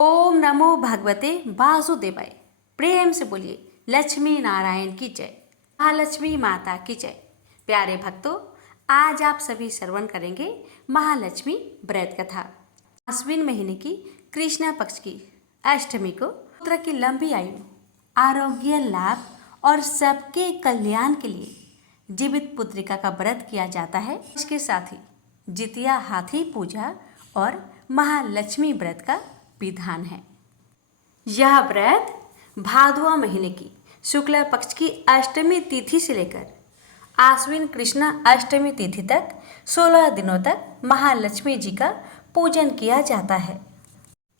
ओम नमो भगवते वासुदेवाय। प्रेम से बोलिए लक्ष्मी नारायण की जय, महालक्ष्मी माता की जय। प्यारे भक्तों, आज आप सभी श्रवण करेंगे महालक्ष्मी व्रत कथा। आश्विन महीने की कृष्णा पक्ष की अष्टमी को पुत्र की लंबी आयु, आरोग्य लाभ और सबके कल्याण के लिए जीवित पुत्रिका का व्रत किया जाता है। इसके साथ ही जितिया हाथी पूजा और महालक्ष्मी व्रत का विधान है। यह व्रत भादवा महीने की शुक्ल पक्ष की अष्टमी तिथि से लेकर आश्विन कृष्णा अष्टमी तिथि तक 16 दिनों तक महालक्ष्मी जी का पूजन किया जाता है।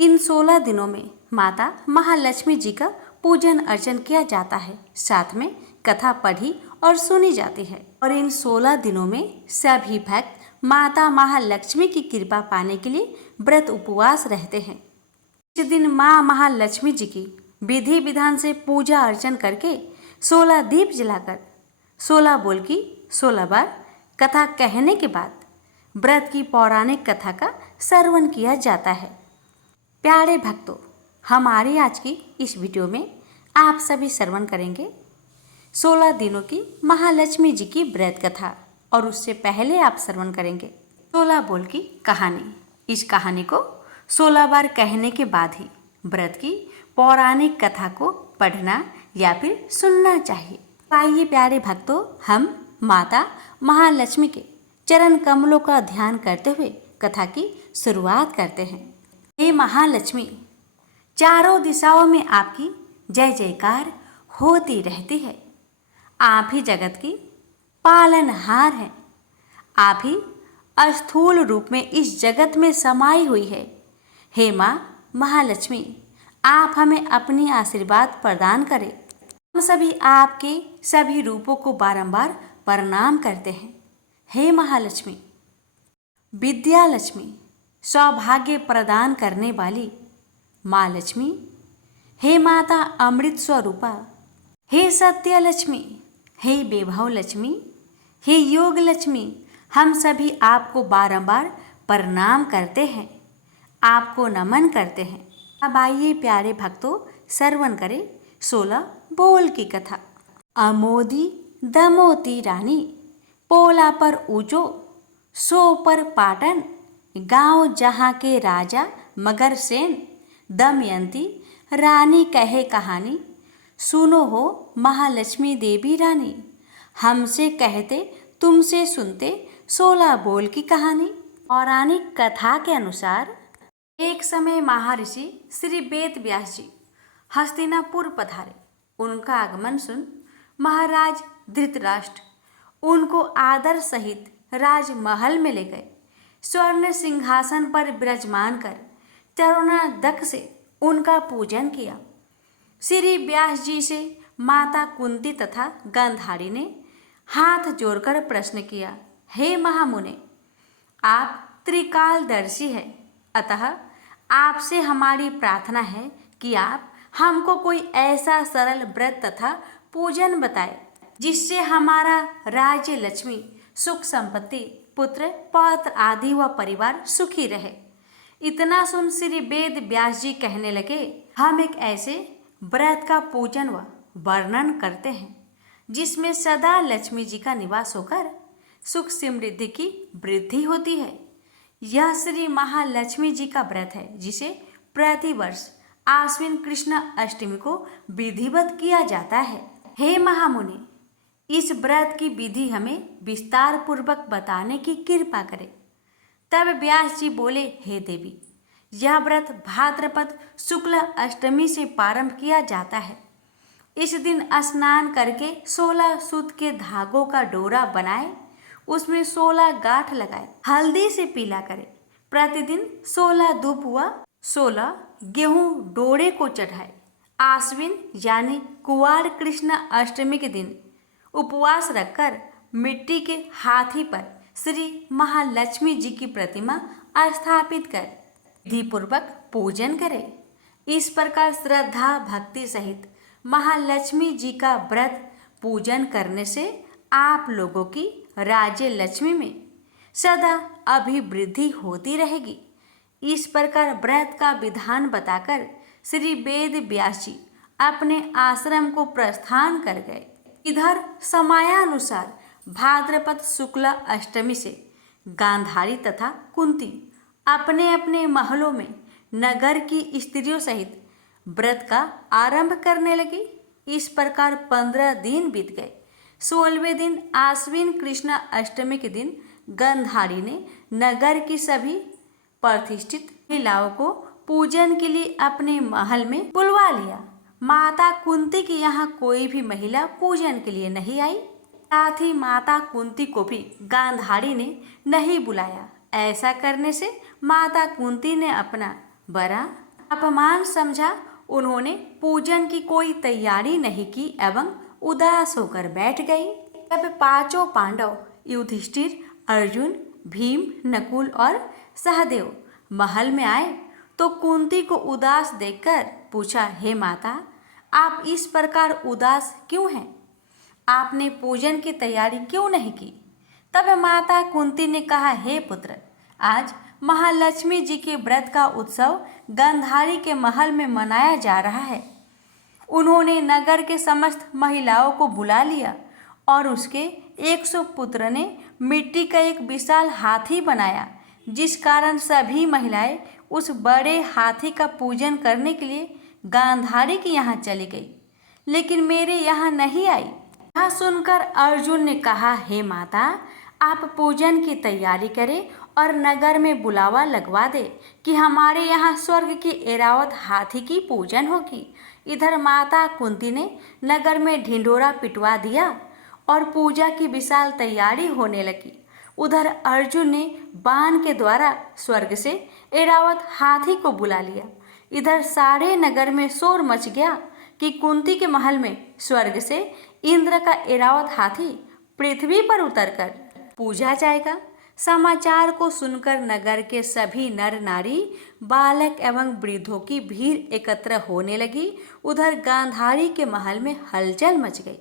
इन 16 दिनों में माता महालक्ष्मी जी का पूजन अर्चन किया जाता है, साथ में कथा पढ़ी और सुनी जाती है। और इन 16 दिनों में सभी भक्त माता महालक्ष्मी की कृपा पाने के लिए व्रत उपवास रहते हैं। इस दिन माँ महालक्ष्मी जी की विधि विधान से पूजा अर्चन करके 16 दीप जलाकर 16 बोल की 16 बार कथा कहने के बाद व्रत की पौराणिक कथा का श्रवण किया जाता है। प्यारे भक्तों, हमारी आज की इस वीडियो में आप सभी श्रवण करेंगे 16 दिनों की महालक्ष्मी जी की व्रत कथा, और उससे पहले आप श्रवण करेंगे 16 बोल की कहानी। इस कहानी को 16 बार कहने के बाद ही व्रत की पौराणिक कथा को पढ़ना या फिर सुनना चाहिए। आइए प्यारे भक्तों, हम माता महालक्ष्मी के चरण कमलों का ध्यान करते हुए कथा की शुरुआत करते हैं। हे महालक्ष्मी, चारों दिशाओं में आपकी जय जयकार होती रहती है। आप ही जगत की पालनहार हैं। आप ही अस्थूल रूप में इस जगत में समाई हुई है। हे माँ महालक्ष्मी, आप हमें अपनी आशीर्वाद प्रदान करें। हम सभी आपके सभी रूपों को बारंबार प्रणाम करते हैं। हे महालक्ष्मी, विद्या लक्ष्मी, सौभाग्य प्रदान करने वाली माँ लक्ष्मी, हे माता अमृत स्वरूपा, हे सत्य लक्ष्मी, हे वैभव लक्ष्मी, हे योग लक्ष्मी, हम सभी आपको बारंबार प्रणाम करते हैं, आपको नमन करते हैं। अब आइए प्यारे भक्तों, श्रवण करें 16 बोल की कथा। अमोदी दमोती रानी, पोला पर ऊंचो सो पर पाटन, गांव जहाँ के राजा मगर सेन, दमयंती रानी कहे कहानी, सुनो हो महालक्ष्मी देवी रानी, हमसे कहते तुमसे सुनते 16 बोल की कहानी। पौराणिक कथा के अनुसार एक समय महर्षि श्री वेद व्यास जी हस्तिनापुर पधारे। उनका आगमन सुन महाराज धृतराष्ट्र उनको आदर सहित राजमहल में ले गए। स्वर्ण सिंहासन पर विराजमान कर चरणोदक से उनका पूजन किया। श्री व्यास जी से माता कुंती तथा गांधारी ने हाथ जोड़कर प्रश्न किया, हे महामुने, आप त्रिकालदर्शी हैं, अतः आपसे हमारी प्रार्थना है कि आप हमको कोई ऐसा सरल व्रत तथा पूजन बताए जिससे हमारा राज्य लक्ष्मी, सुख संपत्ति, पुत्र पौत्र आदि व परिवार सुखी रहे। इतना सुन श्री वेद व्यास जी कहने लगे, हम एक ऐसे व्रत का पूजन व वर्णन करते हैं जिसमें सदा लक्ष्मी जी का निवास होकर सुख समृद्धि की वृद्धि होती है। यह श्री महालक्ष्मी जी का व्रत है जिसे प्रतिवर्ष आश्विन कृष्ण अष्टमी को विधिवत किया जाता है। हे महामुनि, इस व्रत की विधि हमें विस्तार पूर्वक बताने की कृपा करें। तब व्यास जी बोले, हे देवी, यह व्रत भाद्रपद शुक्ल अष्टमी से प्रारंभ किया जाता है। इस दिन स्नान करके 16 सूत के धागों का डोरा बनाए, उसमें 16 गांठ लगाए, हल्दी से पीला करें। प्रतिदिन 16 धूप व 16 गेहूं डोरे को चढ़ाए। आश्विन यानी कुवार कृष्ण अष्टमी के दिन उपवास रखकर मिट्टी के हाथी पर श्री महालक्ष्मी जी की प्रतिमा स्थापित कर विधिपूर्वक पूजन करें। इस प्रकार श्रद्धा भक्ति सहित महालक्ष्मी जी का व्रत पूजन करने से आप लोगों की राज्य लक्ष्मी में सदा अभिवृद्धि होती रहेगी। इस प्रकार व्रत का विधान बताकर श्री वेद व्यास जी अपने आश्रम को प्रस्थान कर गए। इधर समयानुसार भाद्रपद शुक्ल अष्टमी से गांधारी तथा कुंती अपने अपने महलों में नगर की स्त्रियों सहित व्रत का आरंभ करने लगी। इस प्रकार 15 दिन बीत गए। 16वें दिन आश्विन कृष्ण अष्टमी के दिन गांधारी ने नगर की सभी प्रतिष्ठित महिलाओं को पूजन के लिए अपने महल में बुलवा लिया। माता कुंती के यहाँ कोई भी महिला पूजन के लिए नहीं आई। साथ ही माता कुंती को भी गांधारी ने नहीं बुलाया। ऐसा करने से माता कुंती ने अपना बड़ा अपमान समझा। उन्होंने पूजन की कोई तैयारी नहीं की एवं उदास होकर बैठ गई। तब पांचों पांडव युधिष्ठिर, अर्जुन, भीम, नकुल और सहदेव महल में आए तो कुंती को उदास देखकर पूछा, हे माता, आप इस प्रकार उदास क्यों हैं? आपने पूजन की तैयारी क्यों नहीं की? तब माता कुंती ने कहा, हे पुत्र, आज महालक्ष्मी जी के व्रत का उत्सव गांधारी के महल में मनाया जा रहा है। उन्होंने नगर के समस्त महिलाओं को बुला लिया और उसके 100 पुत्र ने मिट्टी का एक विशाल हाथी बनाया, जिस कारण सभी महिलाएं उस बड़े हाथी का पूजन करने के लिए गांधारी के यहाँ चली गई, लेकिन मेरे यहाँ नहीं आई। यह सुनकर अर्जुन ने कहा, हे माता, आप पूजन की तैयारी करें और नगर में बुलावा लगवा दे कि हमारे यहाँ स्वर्ग की ऐरावत हाथी की पूजन होगी। इधर माता कुंती ने नगर में ढिंढोरा पिटवा दिया और पूजा की विशाल तैयारी होने लगी। उधर अर्जुन ने बाण के द्वारा स्वर्ग से ऐरावत हाथी को बुला लिया। इधर सारे नगर में शोर मच गया कि कुंती के महल में स्वर्ग से इंद्र का ऐरावत हाथी पृथ्वी पर उतरकर पूजा जाएगा। समाचार को सुनकर नगर के सभी नर नारी, बालक एवं वृद्धों की भीड़ एकत्र होने लगी। उधर गांधारी के महल में हलचल मच गई।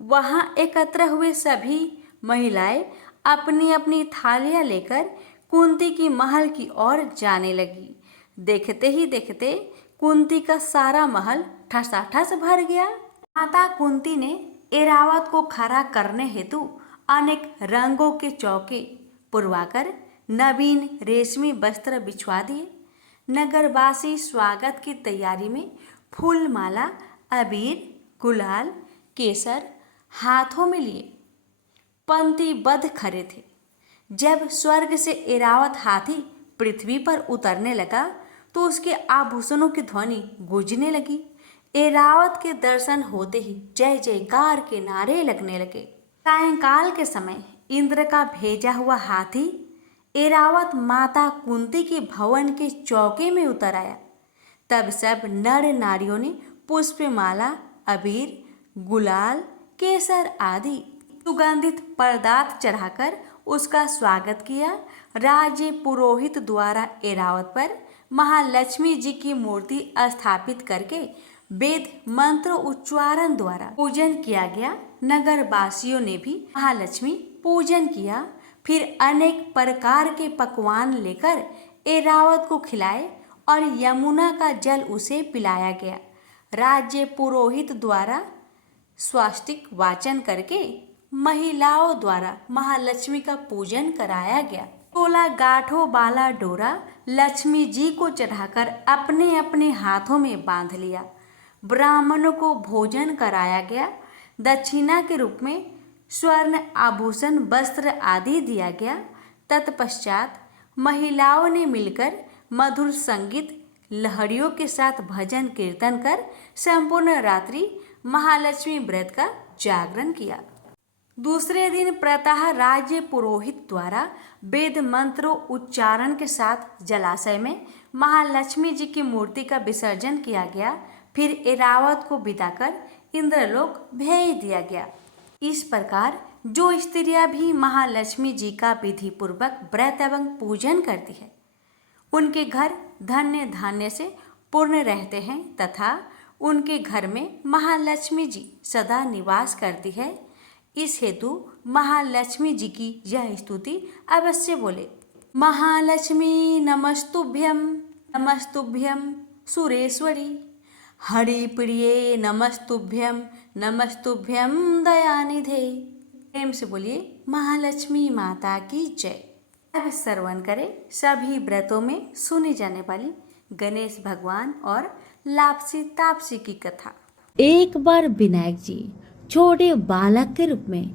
वहां एकत्र हुए सभी महिलाएं अपनी अपनी थालियां लेकर कुंती की महल की ओर जाने लगी। देखते ही देखते कुंती का सारा महल ठसाठस भर गया। माता कुंती ने ऐरावत को खड़ा करने हेतु अनेक रंगों के चौके पुरवाकर नवीन रेशमी वस्त्र बिछवा दिए। नगरवासी स्वागत की तैयारी में फूल माला, अबीर, गुलाल, केसर हाथों में लिए पंक्तिबद्ध खड़े थे। जब स्वर्ग से ऐरावत हाथी पृथ्वी पर उतरने लगा तो उसके आभूषणों की ध्वनि गूंजने लगी। ऐरावत के दर्शन होते ही जय जयकार के नारे लगने लगे। सायंकाल के समय इंद्र का भेजा हुआ हाथी ऐरावत माता कुंती के भवन के चौके में उतर आया। तब सब नर नारियों ने पुष्पमाला, अबीर, गुलाल, केसर आदि सुगंधित पदार्थ चढ़ाकर उसका स्वागत किया। राज्य पुरोहित द्वारा ऐरावत पर महालक्ष्मी जी की मूर्ति स्थापित करके वेद मंत्र उच्चारण द्वारा पूजन किया गया। नगर वासियों ने भी महालक्ष्मी पूजन किया। फिर अनेक प्रकार के पकवान लेकर ऐरावत को खिलाए और यमुना का जल उसे पिलाया गया। राज्य पुरोहित द्वारा स्वास्तिक वाचन करके महिलाओं द्वारा महालक्ष्मी का पूजन कराया गया। 16 गांठों वाला डोरा लक्ष्मी जी को चढ़ाकर अपने अपने हाथों में बांध लिया। ब्राह्मणों को भोजन कराया गया। दक्षिणा के रूप में स्वर्ण आभूषण, वस्त्र आदि दिया गया। तत्पश्चात महिलाओं ने मिलकर मधुर संगीत, लहरियों के साथ भजन कीर्तन कर संपूर्ण रात्रि महालक्ष्मी व्रत का जागरण किया। दूसरे दिन प्रातः राज्य पुरोहित द्वारा वेद मंत्रों उच्चारण के साथ जलाशय में महालक्ष्मी जी की मूर्ति का विसर्जन किया गया। फिर ऐरावत को विदा कर इंद्रलोक भेज दिया गया। इस प्रकार जो स्त्रियां भी महालक्ष्मी जी का विधि पूर्वक व्रत एवं पूजन करती है, उनके घर धन्य धान्य से पूर्ण रहते हैं तथा उनके घर में महालक्ष्मी जी सदा निवास करती है। इस हेतु महालक्ष्मी जी की यह स्तुति अवश्य बोले। महालक्ष्मी नमस्तुभ्यं नमस्तुभ्यं सुरेश्वरी, हरिप्रिये नमस्तुभ्यं नमस्तुभ्यं दयानिधे। प्रेम से बोलिए महालक्ष्मी माता की जय। अब श्रवण करें सभी व्रतों में सुनी जाने वाली गणेश भगवान और लापसी तापसी की कथा। एक बार विनायक जी छोटे बालक के रूप में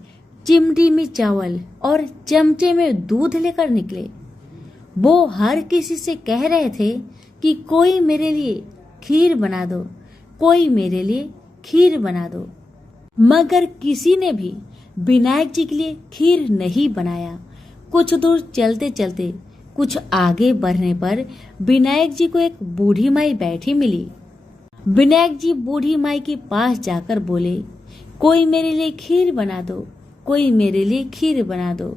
चिमटी में चावल और चमचे में दूध लेकर निकले। वो हर किसी से कह रहे थे कि कोई मेरे लिए खीर बना दो, कोई मेरे लिए खीर बना दो। मगर किसी ने भी विनायक जी के लिए खीर नहीं बनाया। कुछ दूर चलते चलते कुछ आगे बढ़ने पर विनायक जी को एक बूढ़ी माई बैठी मिली। विनायक जी बूढ़ी माई के पास जाकर बोले, कोई मेरे लिए खीर बना दो, कोई मेरे लिए खीर बना दो।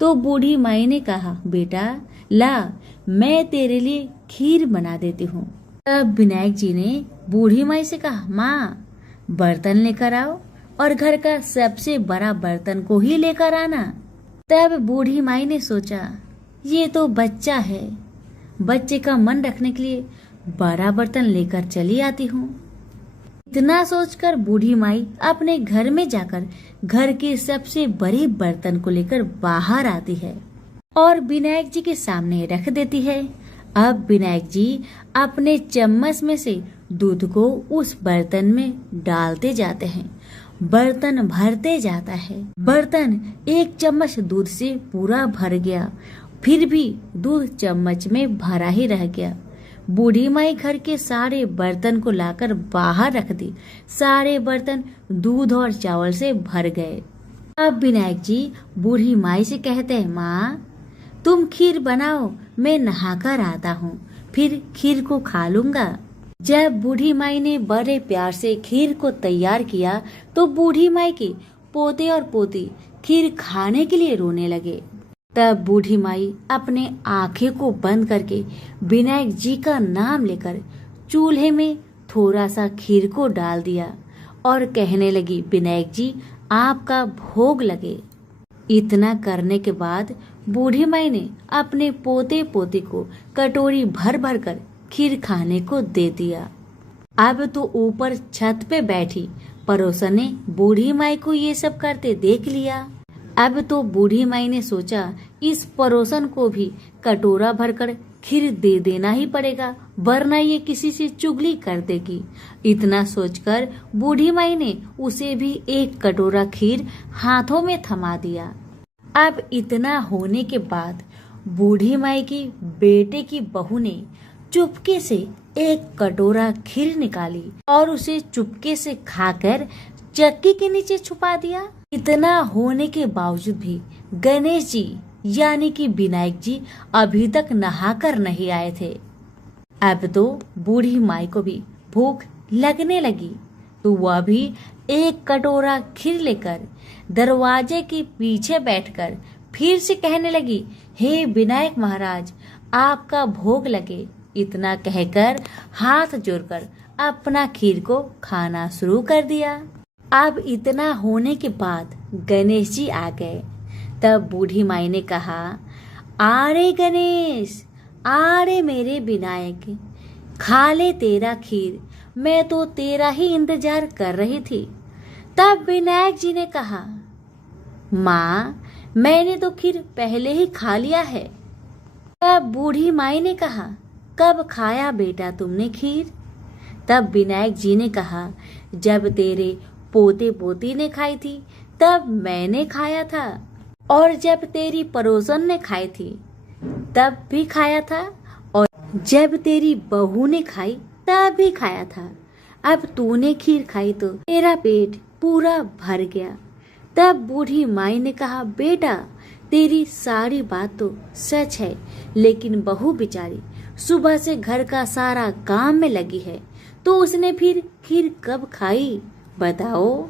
तो बूढ़ी माई ने कहा, बेटा ला, मैं तेरे लिए खीर बना देती हूँ। तब विनायक जी ने बूढ़ी माई से कहा, माँ बर्तन लेकर आओ और घर का सबसे बड़ा बर्तन को ही लेकर आना। तब बूढ़ी माई ने सोचा, ये तो बच्चा है, बच्चे का मन रखने के लिए बड़ा बर्तन लेकर चली आती हूँ। इतना सोचकर बूढ़ी माई अपने घर में जाकर घर के सबसे बड़े बर्तन को लेकर बाहर आती है और विनायक जी के सामने रख देती है। अब विनायक जी अपने चम्मच में से दूध को उस बर्तन में डालते जाते हैं। बर्तन भरते जाता है। बर्तन एक चम्मच दूध से पूरा भर गया, फिर भी दूध चम्मच में भरा ही रह गया। बूढ़ी माई घर के सारे बर्तन को लाकर बाहर रख दी। सारे बर्तन दूध और चावल से भर गए। अब विनायक जी बूढ़ी माई से कहते हैं, माँ तुम खीर बनाओ, मैं नहाकर आता हूँ, फिर खीर को खा लूंगा। जब बूढ़ी माई ने बड़े प्यार से खीर को तैयार किया तो बूढ़ी माई के पोते और पोती खीर खाने के लिए रोने लगे। तब बूढ़ी माई अपने आंखें को बंद करके विनायक जी का नाम लेकर चूल्हे में थोड़ा सा खीर को डाल दिया और कहने लगी, विनायक जी आपका भोग लगे। इतना करने के बाद बूढ़ी माई ने अपने पोते पोती को कटोरी भर भर कर खीर खाने को दे दिया। अब तो ऊपर छत पे बैठी पड़ोसन ने बूढ़ी माई को ये सब करते देख लिया। अब तो बूढ़ी माई ने सोचा, इस पड़ोसन को भी कटोरा भरकर खीर दे देना ही पड़ेगा, वरना ये किसी से चुगली कर देगी। इतना सोचकर बूढ़ी माई ने उसे भी एक कटोरा खीर हाथों में थमा दिया। अब इतना होने के बाद बूढ़ी माई की बेटे की बहू ने चुपके से एक कटोरा खीर निकाली और उसे चुपके से खाकर चक्की के नीचे छुपा दिया। इतना होने के बावजूद भी गणेश जी यानी कि विनायक जी अभी तक नहाकर नहीं आए थे। अब तो बूढ़ी माई को भी भूख लगने लगी, तो वह भी एक कटोरा खीर लेकर दरवाजे के पीछे बैठकर फिर से कहने लगी, हे विनायक महाराज आपका भोग लगे। इतना कहकर हाथ जोड़कर अपना खीर को खाना शुरू कर दिया। अब इतना होने के बाद गणेश जी आ गए। तब बूढ़ी माई ने कहा, आरे गणेश, आरे मेरे विनायक, खा ले तेरा खीर, मैं तो तेरा ही इंतजार कर रही थी। तब विनायक जी ने कहा, माँ मैंने तो खीर पहले ही खा लिया है। तब बूढ़ी माई ने कहा, कब खाया बेटा तुमने खीर? तब विनायक जी ने कहा, जब तेरे पोते पोती ने खाई थी तब मैंने खाया था, और जब तेरी पड़ोसन ने खाई थी तब भी खाया था, और जब तेरी बहू ने खाई तब भी खाया था। अब तूने खीर खाई तो तेरा पेट पूरा भर गया। तब बूढ़ी माई ने कहा, बेटा तेरी सारी बात तो सच है, लेकिन बहू बेचारी सुबह से घर का सारा काम में लगी है, तो उसने फिर खीर कब खाई बताओ?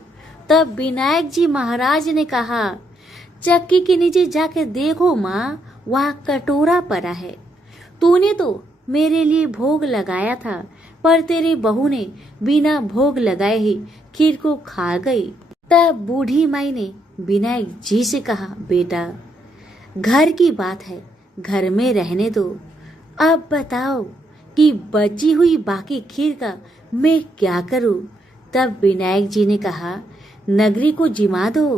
तब विनायक जी महाराज ने कहा, चक्की के नीचे जाके देखो माँ, वहाँ कटोरा पड़ा है। तूने तो मेरे लिए भोग लगाया था, पर तेरी बहू ने बिना भोग लगाए ही खीर को खा गई। तब बूढ़ी माई ने विनायक जी से कहा, बेटा घर की बात है, घर में रहने दो। अब बताओ कि बची हुई बाकी खीर का मैं क्या करूं? तब विनायक जी ने कहा, नगरी को जिमा दो।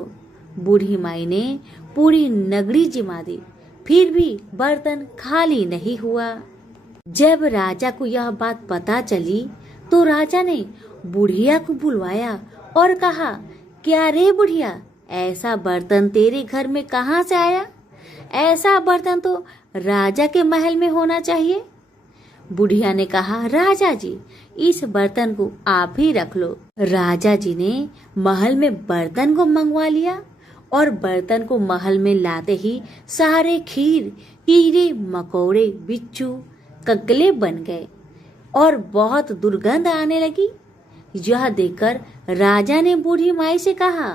बूढ़ी माई ने पूरी नगरी जिमा दी, फिर भी बर्तन खाली नहीं हुआ। जब राजा को यह बात पता चली तो राजा ने बुढ़िया को बुलवाया और कहा, क्या रे बुढ़िया, ऐसा बर्तन तेरे घर में कहाँ से आया? ऐसा बर्तन तो राजा के महल में होना चाहिए। बुढ़िया ने कहा, राजा जी, इस बर्तन को आप ही रख लो। राजा जी ने महल में बर्तन को मंगवा लिया और बर्तन को महल में लाते ही सारे खीर, कीड़े मकोड़े, बिच्छू, ककले बन गए और बहुत दुर्गंध आने लगी। यह देखकर राजा ने बूढ़ी माई से कहा,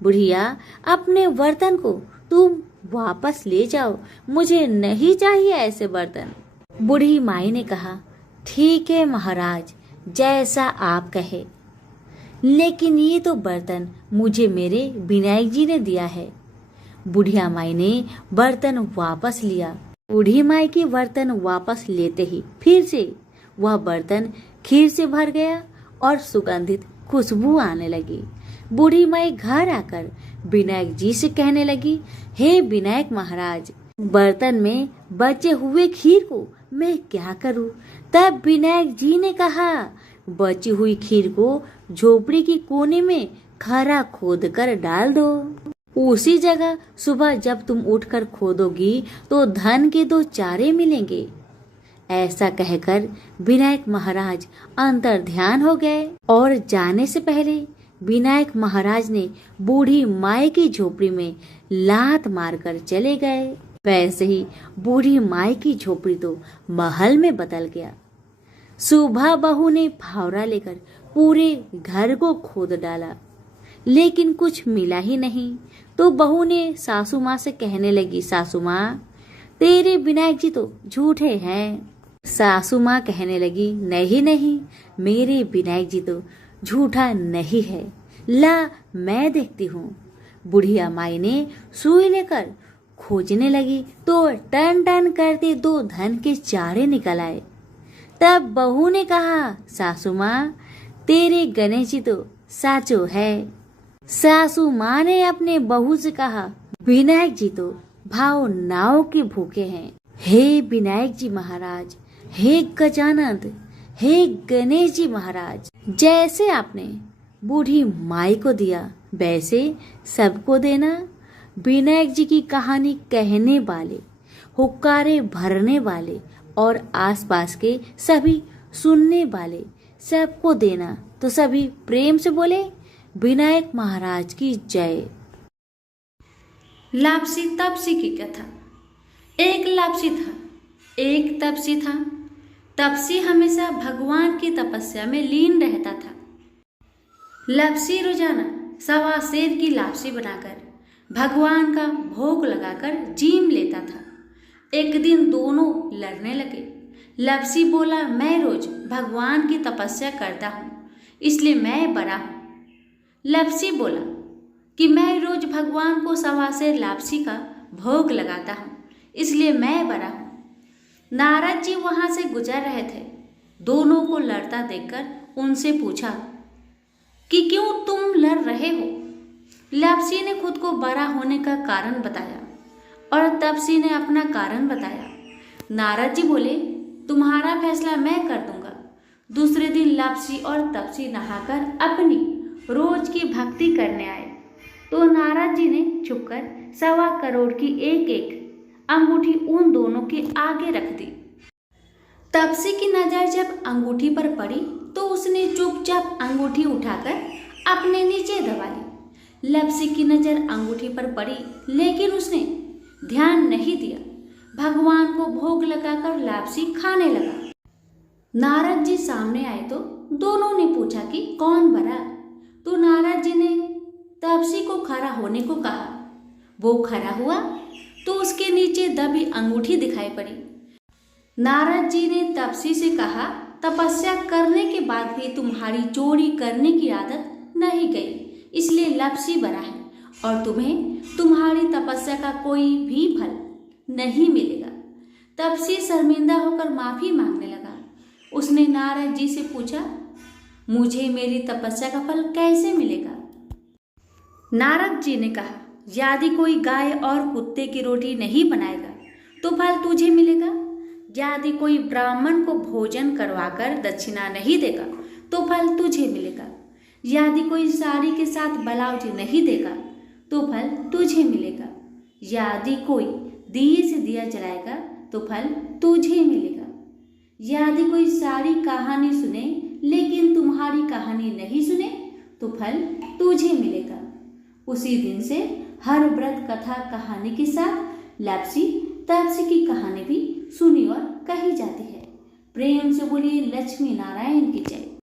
बुढ़िया, अपने बर्तन को तुम वापस ले जाओ, मुझे नहीं चाहिए ऐसे बर्तन। बूढ़ी माई ने कहा, ठीक है महाराज, जैसा आप कहे, लेकिन ये तो बर्तन मुझे मेरे विनायक जी ने दिया है। बुढ़िया माई ने बर्तन वापस लिया। बूढ़ी माई के बर्तन वापस लेते ही फिर से वह बर्तन खीर से भर गया और सुगंधित खुशबू आने लगी। बूढ़ी माई घर आकर विनायक जी से कहने लगी, हे विनायक महाराज, बर्तन में बचे हुए खीर को मैं क्या करूं? तब विनायक जी ने कहा, बची हुई खीर को झोपड़ी के कोने में खरा खोद कर डाल दो। उसी जगह सुबह जब तुम उठकर खोदोगी तो धन के 2 चारे मिलेंगे। ऐसा कहकर विनायक महाराज अंतर ध्यान हो गए और जाने से पहले विनायक महाराज ने बूढ़ी माई की झोपड़ी में लात मारकर चले गए। वैसे ही बूढ़ी माई की झोपड़ी तो महल में बदल गया। सुबह बहू ने फावड़ा लेकर पूरे घर को खोद डाला, लेकिन कुछ मिला ही नहीं। तो बहू ने सासू माँ से कहने लगी, सासू माँ, तेरे विनायक जी तो झूठे हैं। सासू माँ कहने लगी, नहीं नहीं, मेरे विनायक जी तो झूठा नहीं है, ला मैं देखती हूँ। बुढ़िया माई ने सुई लेकर खोजने लगी तो टन टन करते 2 धन के चारे निकल आए। तब बहू ने कहा, सासू माँ, तेरे गणेश जी तो साचो है। सासू माँ ने अपने बहू से कहा, विनायक जी तो भाव नाव के भूखे हैं। हे विनायक जी महाराज, हे गजानंद, हे गणेश जी महाराज, जैसे आपने बूढ़ी माई को दिया वैसे सबको देना। विनायक जी की कहानी कहने वाले, हुक्कारे भरने वाले और आसपास के सभी सुनने वाले सबको देना। तो सभी प्रेम से बोले, विनायक महाराज की जय। लापसी तपसी की कथा। एक लापसी था, एक तपसी था। तपसी हमेशा भगवान की तपस्या में लीन रहता था। लापसी रोजाना 1.25 सेर की लापसी बनाकर भगवान का भोग लगाकर जीम लेता था। एक दिन दोनों लड़ने लगे। लापसी बोला, मैं रोज भगवान की तपस्या करता हूँ, इसलिए मैं बड़ा हूँ। लापसी बोला कि मैं रोज भगवान को 1.25 सेर लापसी का भोग लगाता हूँ, इसलिए मैं बड़ा हूँ। नारद जी वहां से गुजर रहे थे। दोनों को लड़ता देखकर उनसे पूछा कि क्यों तुम लड़ रहे हो? लापसी ने खुद को बड़ा होने का कारण बताया और तपसी ने अपना कारण बताया। नारद जी बोले, तुम्हारा फैसला मैं कर दूंगा। दूसरे दिन लापसी और तपसी नहाकर अपनी रोज की भक्ति करने आए तो नारद जी ने छुपकर 1.25 करोड़ की एक अंगूठी उन दोनों के आगे रख दी। तपसी की नजर जब अंगूठी पर पड़ी तो उसने चुपचाप अंगूठी उठाकर अपने नीचे दबा ली। लापसी की नजर अंगूठी पर पड़ी लेकिन उसने ध्यान नहीं दिया। भगवान को भोग लगाकर लापसी खाने लगा। नारद जी सामने आए तो दोनों ने पूछा कि कौन बड़ा? तो नारद जी ने तपसी को खड़ा होने को कहा। वो खड़ा हुआ तो उसके नीचे दबी अंगूठी दिखाई पड़ी। नारद जी ने तपसी से कहा, तपस्या करने के बाद भी तुम्हारी चोरी करने की आदत नहीं गई, इसलिए लापसी बड़ा है और तुम्हें तुम्हारी तपस्या का कोई भी फल नहीं मिलेगा। तपसी शर्मिंदा होकर माफी मांगने लगा। उसने नारद जी से पूछा, मुझे मेरी तपस्या का फल कैसे मिलेगा? नारद जी ने कहा, यदि कोई गाय और कुत्ते की रोटी नहीं बनाएगा तो फल तुझे मिलेगा। यदि कोई ब्राह्मण को भोजन करवाकर दक्षिणा नहीं देगा तो फल तुझे मिलेगा। यदि कोई साड़ी के साथ ब्लाउज नहीं देगा तो फल तुझे मिलेगा। यदि कोई दिए से दिया जलाएगा तो फल तुझे मिलेगा। यदि कोई सारी कहानी सुने लेकिन तुम्हारी कहानी नहीं सुने तो फल तुझे मिलेगा। उसी दिन से हर व्रत कथा कहानी के साथ लपसी तपसी की कहानी भी सुनी और कही जाती है। प्रेम से बोलिए लक्ष्मी नारायण की जय।